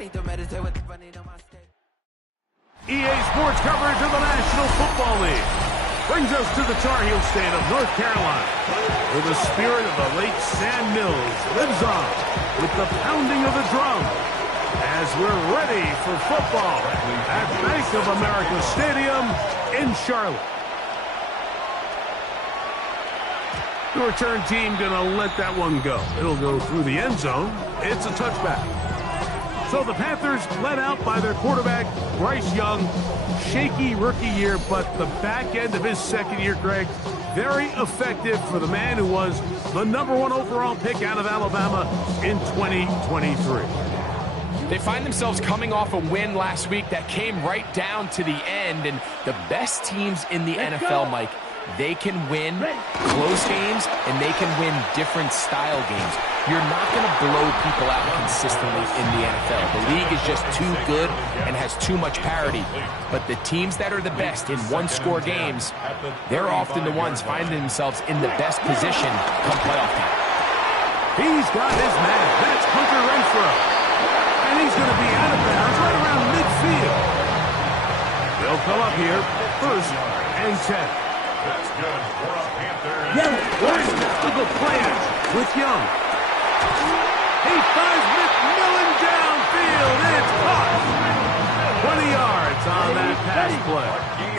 EA Sports coverage of the National Football League brings us to the Tar Heel state of North Carolina, where the spirit of the late Sam Mills lives on with the pounding of the drum as we're ready for football at Bank of America Stadium in Charlotte. The return team gonna let that one go. It'll go through the end zone. It's a touchback. So the Panthers led out by their quarterback, Bryce Young. Shaky rookie year, but the back end of his second year, Greg, very effective for the man who was the #1 overall pick out of Alabama in 2023. They find themselves coming off a win last week that came right down to the end, and the best teams in the NFL, Mike, they can win close games, and they can win different style games. You're not going to blow people out consistently in the NFL. The league is just too good and has too much parity. But the teams that are the best in one-score games, they're often the ones finding themselves in the best position come playoff time. He's got his man. That's Hunter Renfrow. And he's going to be out of bounds right around midfield. They'll come up here, 1st and 10. That's good for a Panther. Look at play action with Young. He finds McMillan downfield, and it's caught. 20 yards on that pass play.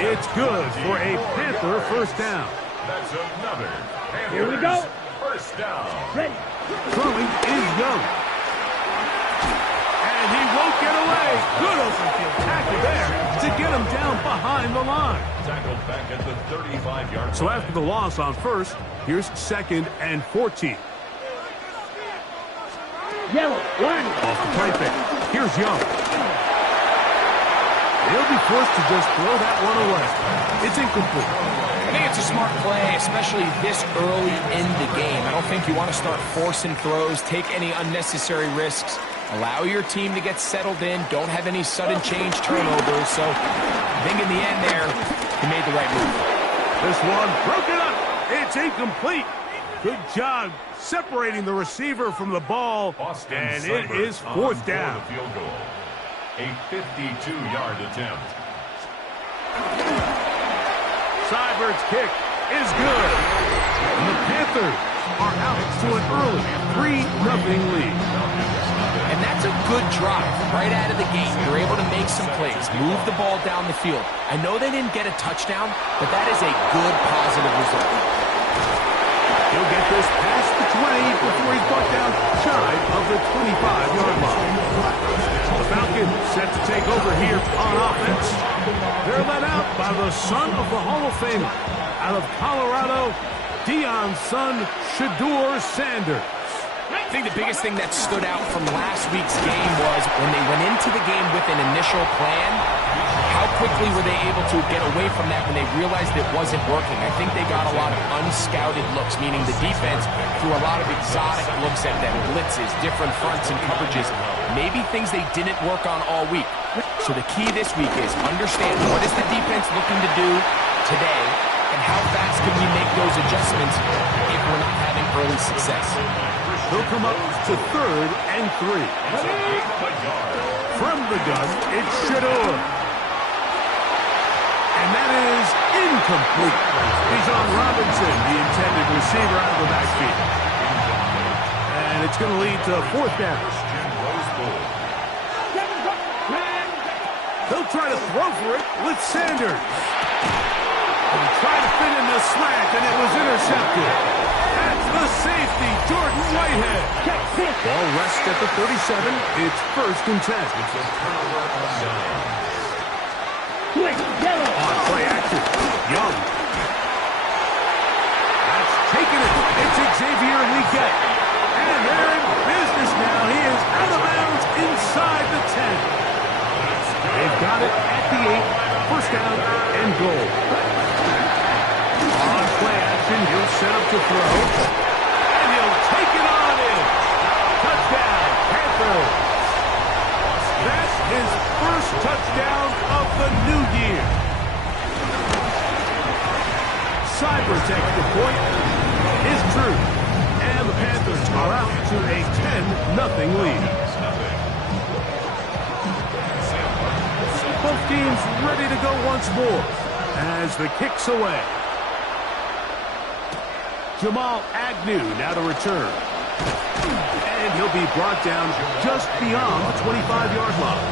It's good for a Panther first down. That's another Panthers Here we go. First down. Ready. Throwing is Young. And he won't get away. Good open field tackle there to get him down behind the line. Tackled back at the 35-yard line. So after the loss on 1st, here's 2nd and 14. Yellow, line. Off the play fake. Here's Young. He'll be forced to just throw that one away. It's incomplete. I think it's a smart play, especially this early in the game. I don't think you want to start forcing throws, take any unnecessary risks. Allow your team to get settled in. Don't have any sudden change turnovers. So I think in the end there, he made the right move. This one broken up. It's incomplete. Good job separating the receiver from the ball. Austin and Seibert it is 4th down. The field goal. A 52-yard attempt. Seibert's kick is good. And the Panthers are out to an early 3-0 lead. And that's a good drive right out of the gate. You're able to make some plays, move the ball down the field. I know they didn't get a touchdown, but that is a good positive result. He'll get this past the 20 before he's brought down shy of the 25-yard line. The Falcons set to take over here on offense. They're led out by the son of the Hall of Famer out of Colorado, Deion's son, Shedeur Sanders. I think the biggest thing that stood out from last week's game was when they went into the game with an initial plan, how quickly were they able to get away from that when they realized it wasn't working? I think they got a lot of unscouted looks, meaning the defense threw a lot of exotic looks at them, blitzes, different fronts and coverages, maybe things they didn't work on all week. So the key this week is understand what is the defense looking to do today and how fast can we make those adjustments if we're not having early success. He'll come up to 3rd and 3. From the gun, it's Shedeur. And that is incomplete. He's on Robinson, the intended receiver out of the backfield. And it's going to lead to 4th down. They'll try to throw for it with Sanders. And tried to fit in the slant, and it was intercepted. That's the safety, Jordan Whitehead. Ball rests at the 37. It's 1st and 10. It's a turnover on down. On play action, Young. That's taken it. It's Xavier Legette. And they're in business now. He is out of bounds inside the 10. They've got it at the 8. 1st down and goal. On play action, he'll set up to throw. And he'll take it on in. Touchdown, Panthers. That's his 1st touchdown of the new year. Seibert's extra point is true. And the Panthers are out to a 10-0 lead. team's ready to go once more as the kick's away. Jamal Agnew now to return. And he'll be brought down just beyond the 25-yard line.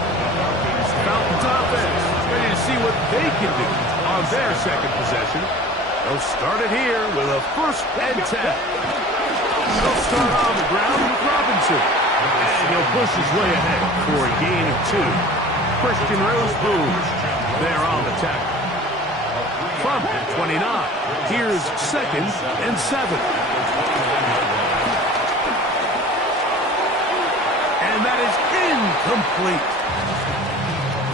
Falcons offense ready to see what they can do on their second possession. They'll start it here with a 1st and 10. They'll start on the ground with Robinson. And he'll push his way ahead for a gain of 2. Christian Roseboom there on the tackle. From 29, here's 2nd and 7. And that is incomplete.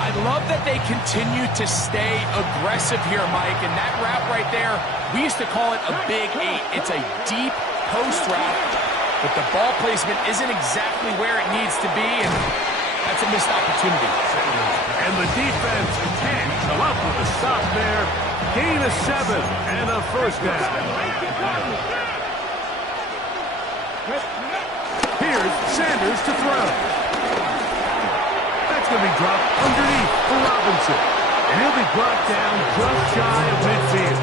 I love that they continue to stay aggressive here, Mike. And that route right there, we used to call it a big 8. It's a deep post route, but the ball placement isn't exactly where it needs to be, and that's a missed opportunity. And the defense can't come up with a stop there. Gain of 7 and a 1st down. Here's Sanders to throw. That's going to be dropped underneath for Robinson. And he'll be brought down just shy of midfield.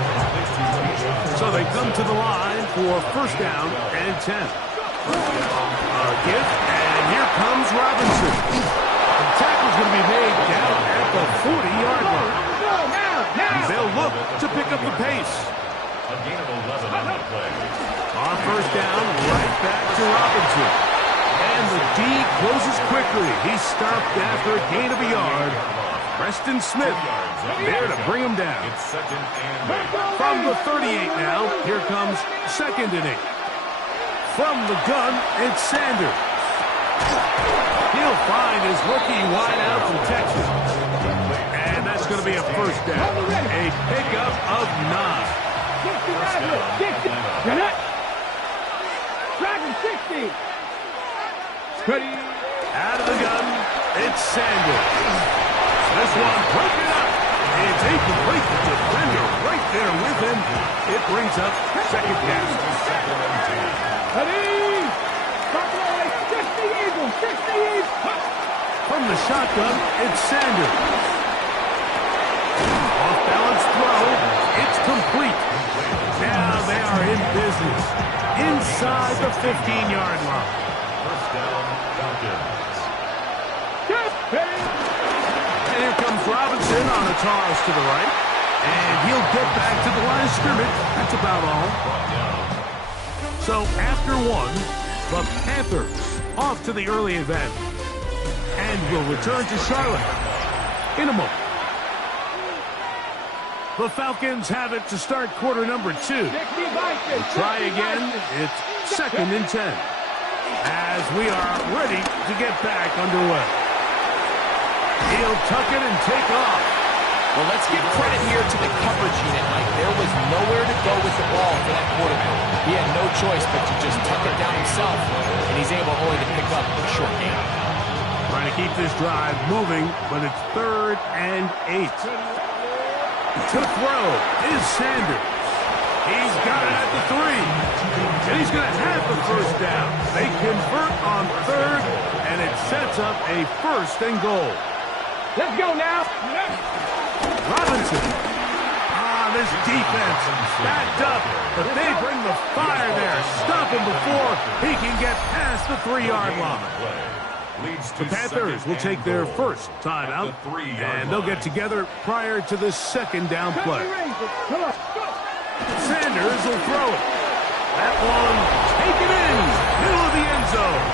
So they come to the line for 1st down and 10. A give, and here comes Robinson. The tackle's going to be made down at the 40-yard line. They'll look to pick up the pace. A gain of 11 on the play. On 1st down, right back to Robinson. And the D closes quickly. He's stopped after a gain of a yard. Preston Smith there to bring him down. It's 2nd and 8. From the 38 now, here comes 2nd and 8. From the gun, it's Sanders. He'll find his rookie wideout from Texas. And that's going to be a 1st down. A pickup of 9. Dragon 60. Out of the gun, it's Sanders. This one broken up. It's incomplete. The defender right there with him. It brings up 2nd down. Ready? 60 Eagles, 60 Eagles. From the shotgun, it's Sanders. Off-balance throw. It's complete. Now they are in business. Inside the 15-yard line. 1st down, Falcons. And here comes Robinson on a toss to the right. And he'll get back to the line of scrimmage. That's about all. So after 1, the Panthers off to the early event. And will return to Charlotte in a moment. The Falcons have it to start quarter number 2. We'll try again. It's 2nd and 10. As we are ready to get back underway. He'll tuck it and take off. Well, let's give credit here to the coverage unit, Mike. There was nowhere to go with the ball for that quarterback. He had no choice but to just tuck it down himself, and he's able only to pick up a short gain. Trying to keep this drive moving, but it's 3rd and 8. To throw is Sanders. He's got it at the 3. And he's going to have the 1st down. They convert on 3rd, and it sets up a 1st and goal. Let's go now. Robinson. This defense backed up, but they bring the fire there. Stop him before he can get past the 3-yard line. The Panthers will take their 1st timeout, and they'll get together prior to the 2nd down play. Sanders will throw it. That one taken in, middle of the end zone.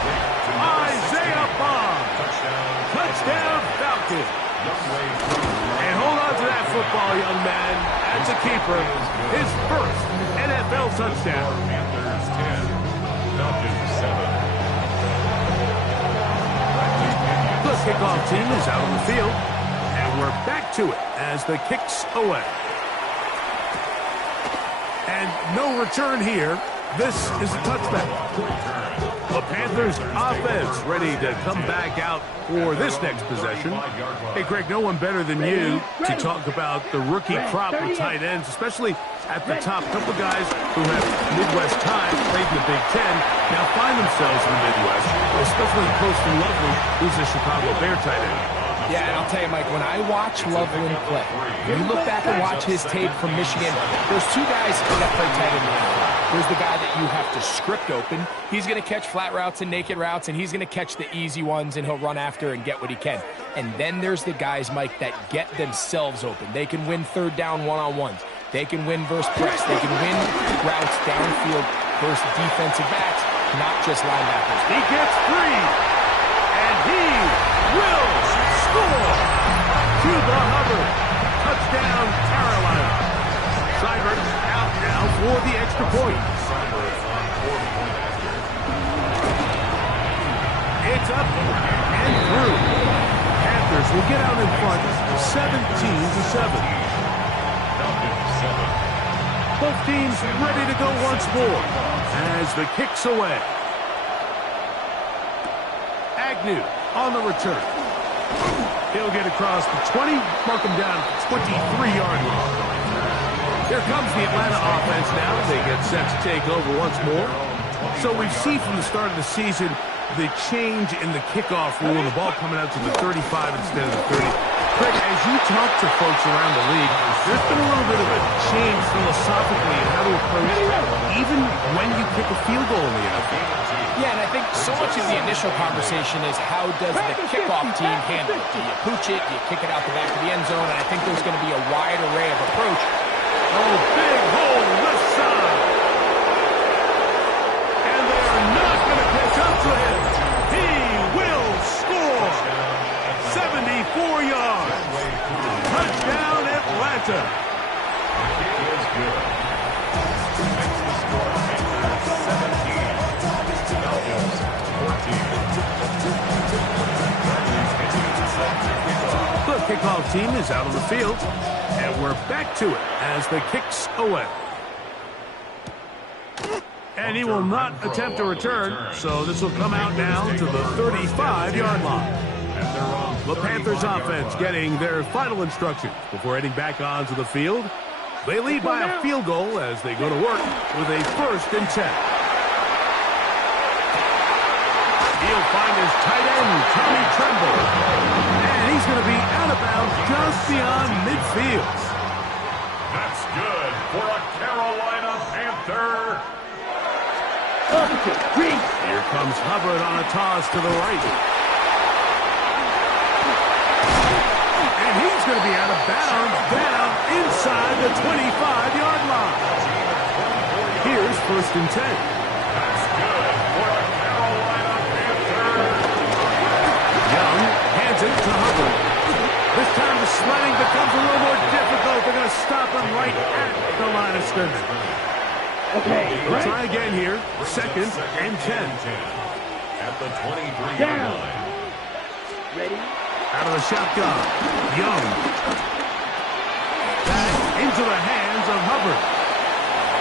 Isaiah Bond. Touchdown, Falcons. And hold on to that football, young man. That's a keeper. His 1st NFL touchdown. Panthers 10, Falcons 7. The kickoff team is out on the field, and we're back to it as the kick's away. And no return here. This is a touchback. The Panthers offense ready to come back out for this next possession. Hey, Greg, no one better than you to talk about the rookie crop of tight ends, especially at the top. A couple guys who have Midwest ties, played in the Big Ten, now find themselves in the Midwest, especially close to Lovely, who's a Chicago Bear tight end. Yeah, and I'll tell you, Mike, when I watch Loveland play, when you look back and watch his tape from Michigan, there's two guys that play tight end in the NFL. There's the guy that you have to script open. He's going to catch flat routes and naked routes, and he's going to catch the easy ones, and he'll run after and get what he can. And then there's the guys, Mike, that get themselves open. They can win third down one-on-ones. They can win versus press. They can win routes downfield versus defensive backs, not just linebackers. He gets free, and he will score. Cuba Hubbard, touchdown Carolina. Seibert out now for the extra point. It's up and through. Panthers will get out in front 17-7. Both teams ready to go once more as the kick's away. Agnew on the return. He'll get across the 20, mark him down at the 23-yard line. Here comes the Atlanta offense now. They get set to take over once more. So we've seen from the start of the season the change in the kickoff rule, the ball coming out to the 35 instead of the 30. Craig, as you talk to folks around the league, there's been a little bit of a change philosophically in how to approach even when you kick a field goal in the NFL. Yeah, and I think so much of the initial conversation is how does the kickoff team handle it? Do you pooch it? Do you kick it out the back of the end zone? And I think there's going to be a wide array of approach. Oh, big hole left side. And they are not going to catch up to him. He will score. 74 yards. Touchdown Atlanta. It is good. Makes the score Panthers 17. Falcons 14. The kickoff team is out on the field, and we're back to it as the kick's away. And he will not attempt to return, so this will come out now to the 35-yard line. The Panthers offense getting their final instructions before heading back onto the field. They lead by a field goal as they go to work with a 1st and 10. He'll find his tight end, Tommy Tremble. And he's going to be out of bounds just beyond midfield. That's good for a Carolina Panther. Here comes Hubbard on a toss to the right. And he's going to be out of bounds down inside the 25-yard line. Here's 1st and 10. That's good for a Carolina Panther. Young hands it to Hubbard. This time the sledding becomes a little more difficult. They're going to stop him right at the line of scrimmage. Okay, We'll try again here. 2nd and 10. At the 23-yard line. ready? Out of the shotgun. Young. Back into the hands of Hubbard.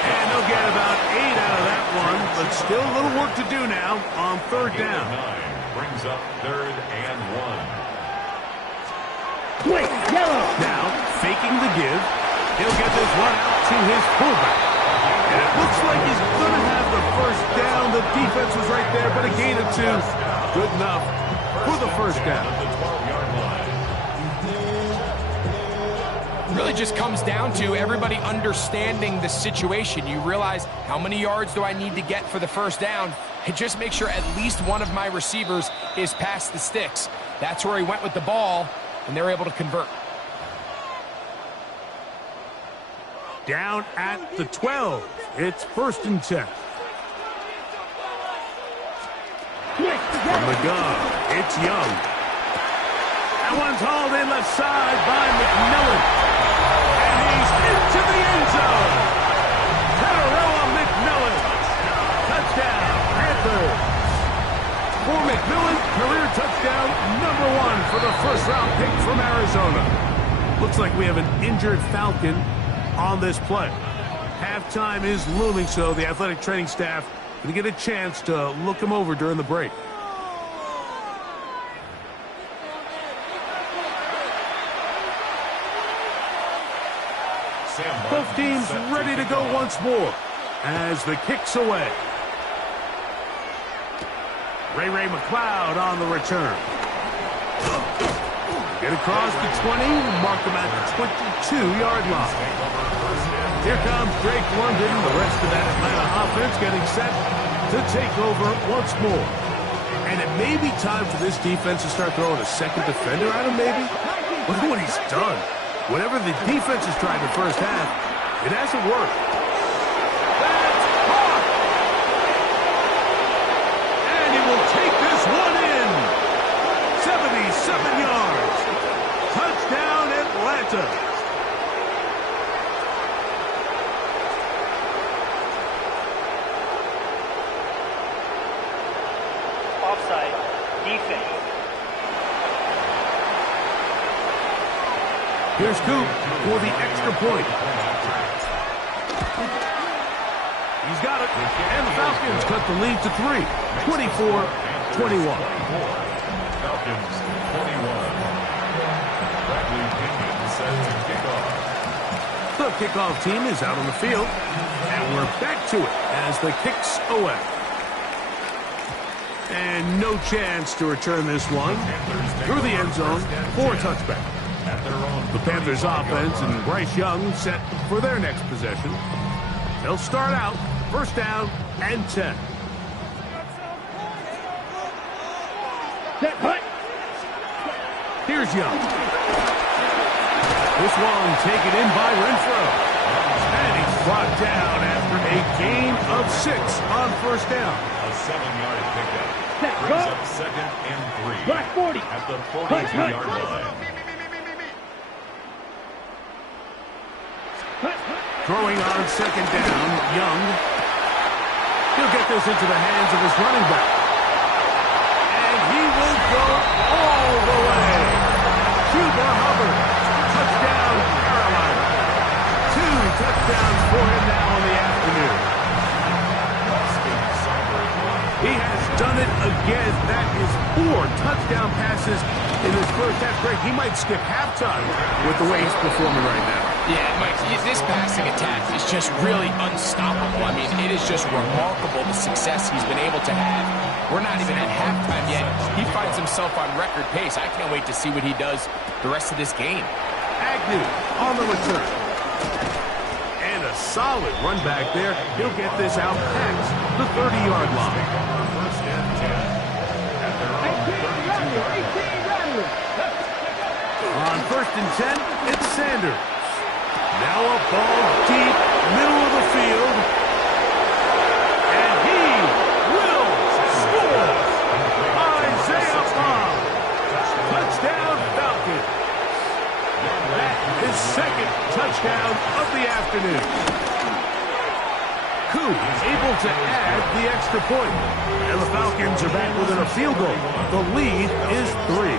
And they'll get about 8 out of that one, but still a little work to do now on 3rd down. 9 brings up 3rd and 1. Quick, yellow. Now, faking the give. He'll get this one out to his fullback. And it looks like he's going to have the 1st down. The defense was right there, but a gain of 2. Good enough for the 1st down. Really just comes down to everybody understanding the situation. You realize how many yards do I need to get for the 1st down, and just make sure at least one of my receivers is past the sticks. That's where he went with the ball, and they're able to convert. Down at the 12. It's 1st and 10. From the gun, it's Young. That one's hauled in left side by McMillan. And he's into the end zone. Tararoa McMillan. Touchdown, Panthers. For McMillan, career touchdown number 1 for the 1st-round pick from Arizona. Looks like we have an injured Falcon on this play. Halftime is looming, so the athletic training staff going to get a chance to look him over during the break. Both teams ready to go once more as the kick's away. Ray McLeod on the return. Get across the 20, mark them at the 22-yard line. Here comes Drake London. The rest of that Atlanta offense getting set to take over once more. And it may be time for this defense to start throwing a second defender at him, maybe. Look at what he's done. Whatever the defense has tried in the first half, it hasn't worked. That's caught! And he will take this one in. 77 yards. Touchdown, Atlanta. Offside. Defense. Here's Coop for the extra point. He's got it. And the Falcons cut the lead to 3. 24-21. Falcons 21. Bradley Pinion says to kick off. The kickoff team is out on the field. And we're back to it as the kicks away. And no chance to return this one through the end zone for a touchback. The Panthers offense and Bryce Young set for their next possession. They'll start out first down and 10. Here's Young. This one taken in by Renfro. And he's brought down after a gain of 6 on first down. A 7-yard pickup. Brings up second and 3. Black 40. At the 42-yard line. Throwing on second down, Young. He'll get this into the hands of his running back. And he will go all the way. Cuba Hubbard. Touchdown, Carolina. 2 touchdowns for him now in the afternoon. He has done it again. That is 4 touchdown passes in his first half. Greg, he might skip halftime with the way he's performing right now. Yeah, Mike, this passing attack is just really unstoppable. I mean, it is just remarkable the success he's been able to have. We're not even at halftime yet. He finds himself on record pace. I can't wait to see what he does the rest of this game. Agnew on the return. And a solid run back there. He'll get this out past the 30-yard line. First and 10. At their own 32-yard line. On first and 10, it's Sanders. Now a ball deep, middle of the field. And he will score. Isaiah Bond. Touchdown, Falcons. That is second touchdown of the afternoon. Koo able to add the extra point. And the Falcons are back within a field goal. The lead is 3.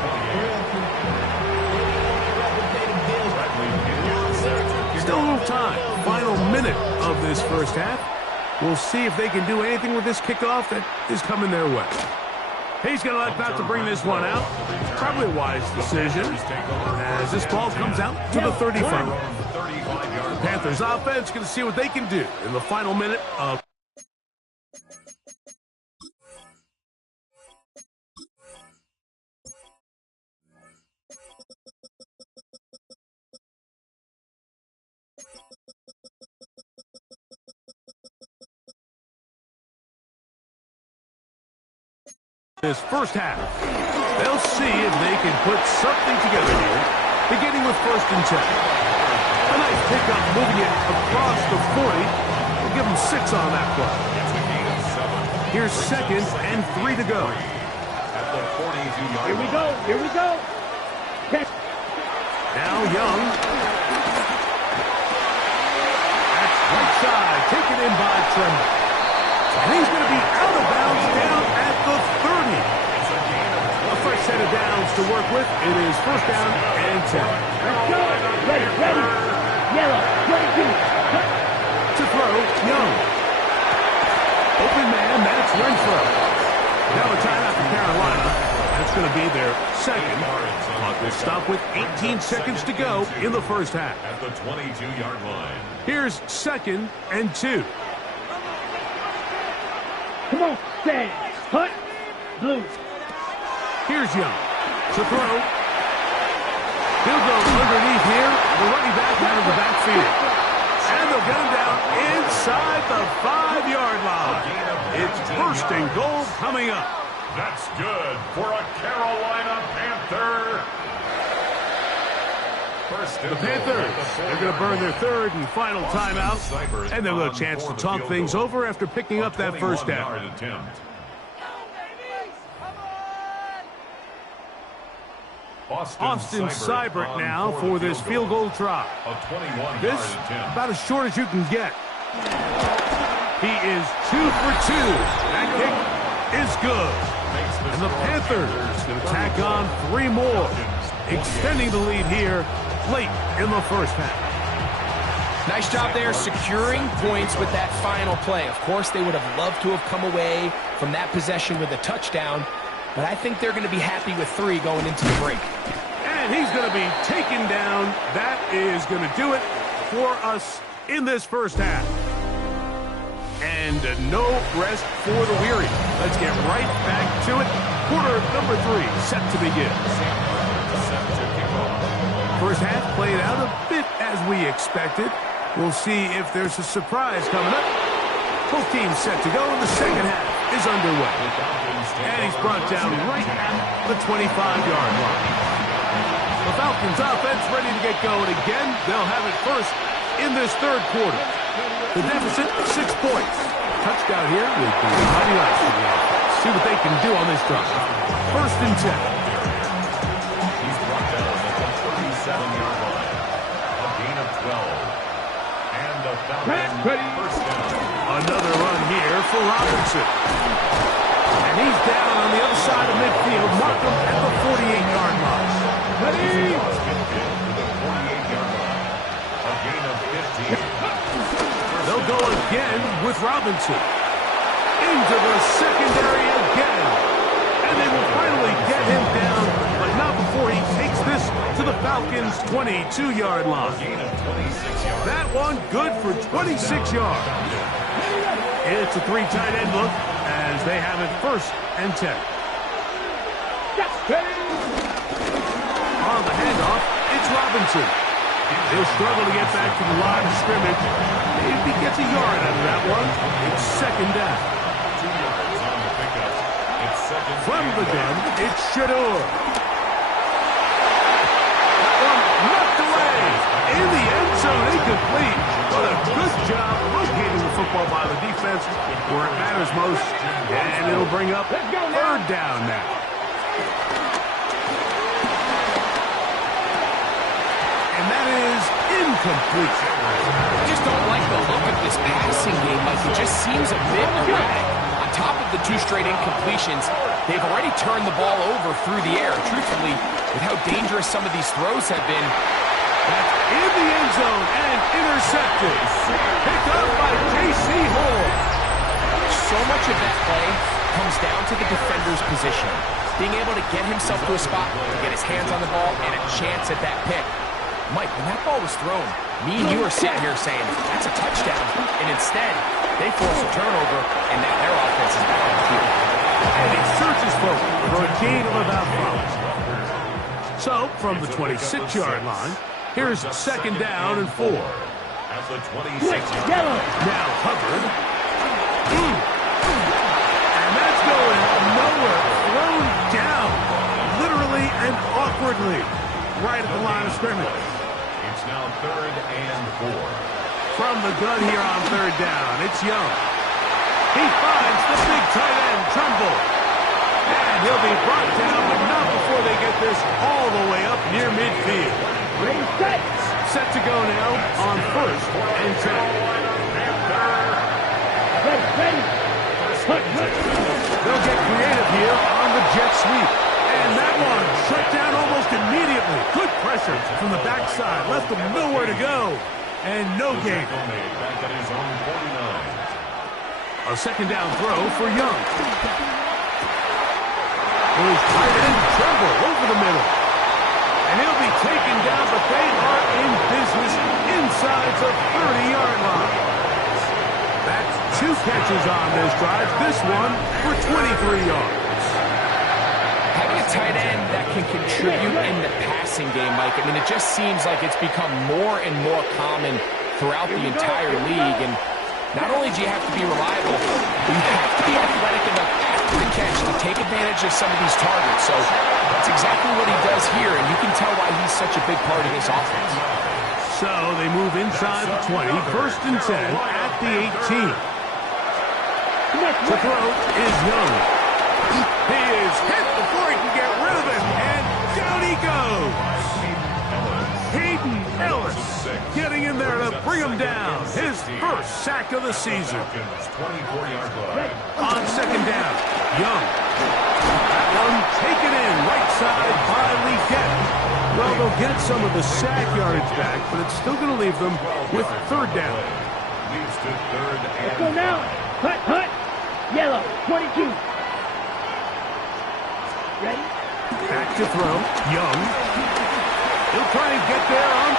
Still a little time. Final minute of this first half. We'll see if they can do anything with this kickoff that is coming their way. He's going to let Pat to bring this one out. Probably a wise decision as this ball comes out to the 35. Panthers offense going to see what they can do in the final minute of this first half. They'll see if they can put something together here, beginning with first and 10. A nice pickup moving it across the 40. We'll give them 6 on that play. Here's second and 3 to go. At the 42-yard Here we go. Here we go. Now Young. That's right side, taken in by Tremor. And he's going to be out of bounds down at the 30. A fresh set of downs to work with. It is first down and 10. Let's go. Ready, ready. Yellow, 22. To throw, Young. Open man, that's Renfro. Now a timeout for Carolina. That's going to be their second. Clock will stop with 18 seconds to go in the first half. At the 22-yard line. Here's second and 2. Come on, stand. Hut. Blue. Here's Young. To throw. He'll go underneath here. The running back out of the backfield. And they'll get him down inside the 5-yard line. It's first and goal coming up. That's good for a Carolina Panther. The Panthers, they're going to burn their third and final timeout, and they'll have a chance to talk things over after picking up that first down. Austin Seibert now for this field goal try. This, about as short as you can get. He is 2 for 2. That kick is good. And the Panthers going to tack on 3 more, extending the lead here late in the first half. Nice job there securing points with that final play. Of course, they would have loved to have come away from that possession with a touchdown, but I think they're going to be happy with 3 going into the break. And he's going to be taken down. That is going to do it for us in this first half. And no rest for the weary. Let's get right back to it. Quarter number 3 set to begin. First half played out a bit as we expected. We'll see if there's a surprise coming up. Both teams set to go, and the second half is underway. And he's brought down right at the 25-yard line. The Falcons offense ready to get going again. They'll have it first in this third quarter. The deficit, 6 points. Touchdown here would be mighty nice for the offense. See what they can do on this drive. First and 10. He's brought down at the 37-yard line. A gain of 12. And the Falcons first down. Another run here for Robinson. And he's down on the other side of midfield. Mark him at the 48-yard line. Ready? A gain of 15. They'll go again with Robinson. Into the secondary again. And they will finally get him down, but not before he takes this to the Falcons' 22-yard line. That one good for 26 yards. It's a 3 tight end look as they have it first and 10. On the handoff, it's Robinson. He'll struggle to get back to the line of scrimmage. If he gets a yard out of that one, it's second down. 2 yards on the pickup. It's second. From the gun, it's Shador. That one knocked away. In the end zone, incomplete. What a good job locating the football by the defense where it matters most. And it'll bring up third down now. Incomplete. I just don't like the look of this passing game. Like, it just seems a bit erratic. On top of the 2 straight incompletions, they've already turned the ball over through the air. Truthfully, with how dangerous some of these throws have been. That's in the end zone and intercepted. Picked up by J.C. Horn. So much of that play comes down to the defender's position. Being able to get himself to a spot, to get his hands on the ball, and a chance at that pick. Mike, when that ball was thrown, me and you are sitting here saying, that's a touchdown. And instead, they force a turnover, and now their offense is back on the field. And he searches for a gain of about 5. So, from the 26-yard line, here's second down and 4. At the 26-yard line. Now Hubbard. And that's going nowhere. Thrown down, literally and awkwardly, right at the line of scrimmage. It's now third and 4. From the gun here on third down, it's Young. He finds the big tight end, Trumbull. And he'll be brought down, but not before they get this all the way up near midfield. Set to go now on first and 10. They'll get creative here on the jet sweep. And that one shut down almost immediately. Good pressure from the backside. Left them nowhere to go. And no gain. A second down throw for Young. There's tight end Tremble over the middle. And he'll be taken down, but they are in business inside the 30-yard line. That's 2 catches on this drive. This one for 23 yards. Having a tight end that can contribute in the passing game, Mike. I mean, it just seems like it's become more and more common throughout the entire league. And not only do you have to be reliable, but you have to be athletic enough after the catch to take advantage of some of these targets. So that's exactly what he does here, and you can tell why he's such a big part of this offense. So they move inside the 20, 1st and 10 at the 18. To throw is Young. He is hit before he can get rid of it, and down he goes. Hayden Ellis getting in there to bring him down. His first sack of the season. 24-yard line. On 2nd down, Young. That one taken in right side by Leggett. Well, they'll get some of the sack yardage back, but it's still going to leave them with 3rd down. Leads to 3rd and Let's go now. Hut, hut. Yellow, 22. Ready? Back to throw, Young. He'll try and get there and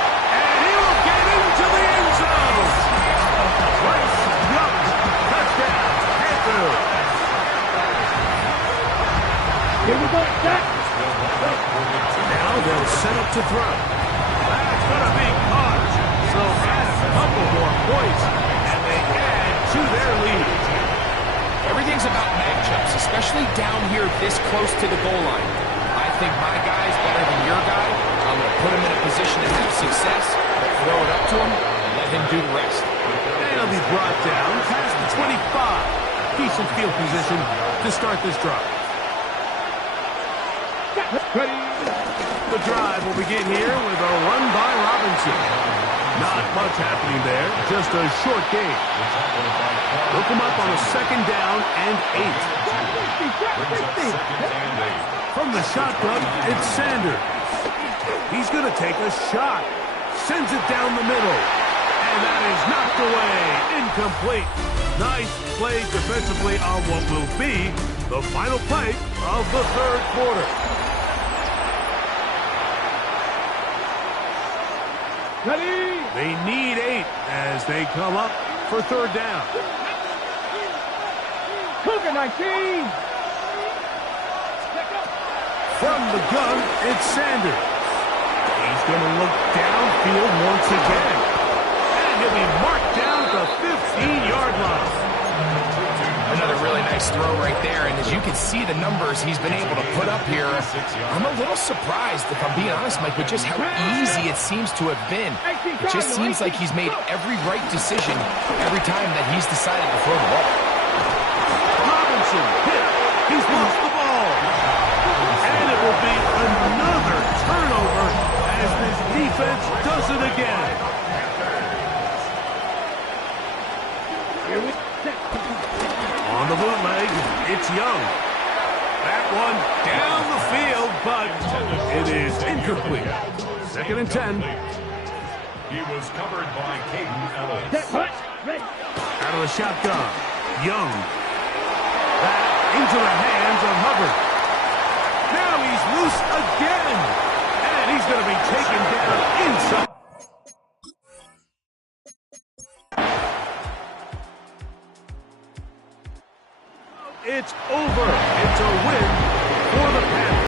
he will get into the end zone. Bryce Young, touchdown, Panthers. Here we go, set. Now they'll set up to throw. That's going to be caught. So add a couple more points, and they add to their lead. Everything's about matchups, especially down here this close to the goal line. I think my guy's better than your guy. I'm going to put him in a position to have success, throw it up to him, and let him do the rest. And he'll be brought down past the 25. Decent field position to start this drive. The drive will begin here with a run by Robinson. Not much happening there, just a short game. They'll come up on a 2nd down and 8. From the shotgun, it's Sanders. He's going to take a shot. Sends it down the middle. And that is knocked away. Incomplete. Nice play defensively on what will be the final play of the 3rd quarter. Ready? They need 8 as they come up for 3rd down. Cougar 19. From the gun, it's Sanders. He's going to look downfield once again. And he'll be marked down at the 15-yard line. Another really nice throw right there, and as you can see the numbers he's been able to put up here, I'm a little surprised, if I'm being honest, Mike, with just how easy it seems to have been. It just seems like he's made every right decision every time that he's decided to throw the ball. Robinson hit. He's lost the ball. And it will be another turnover as this defense does it again. On the bootleg, it's Young. That one down the field, but it is incomplete. 2nd and 10. He was covered by Hayden Ellis. Out of the shotgun, Young. Back into the hands of Hubbard. Now he's loose again. And he's going to be taken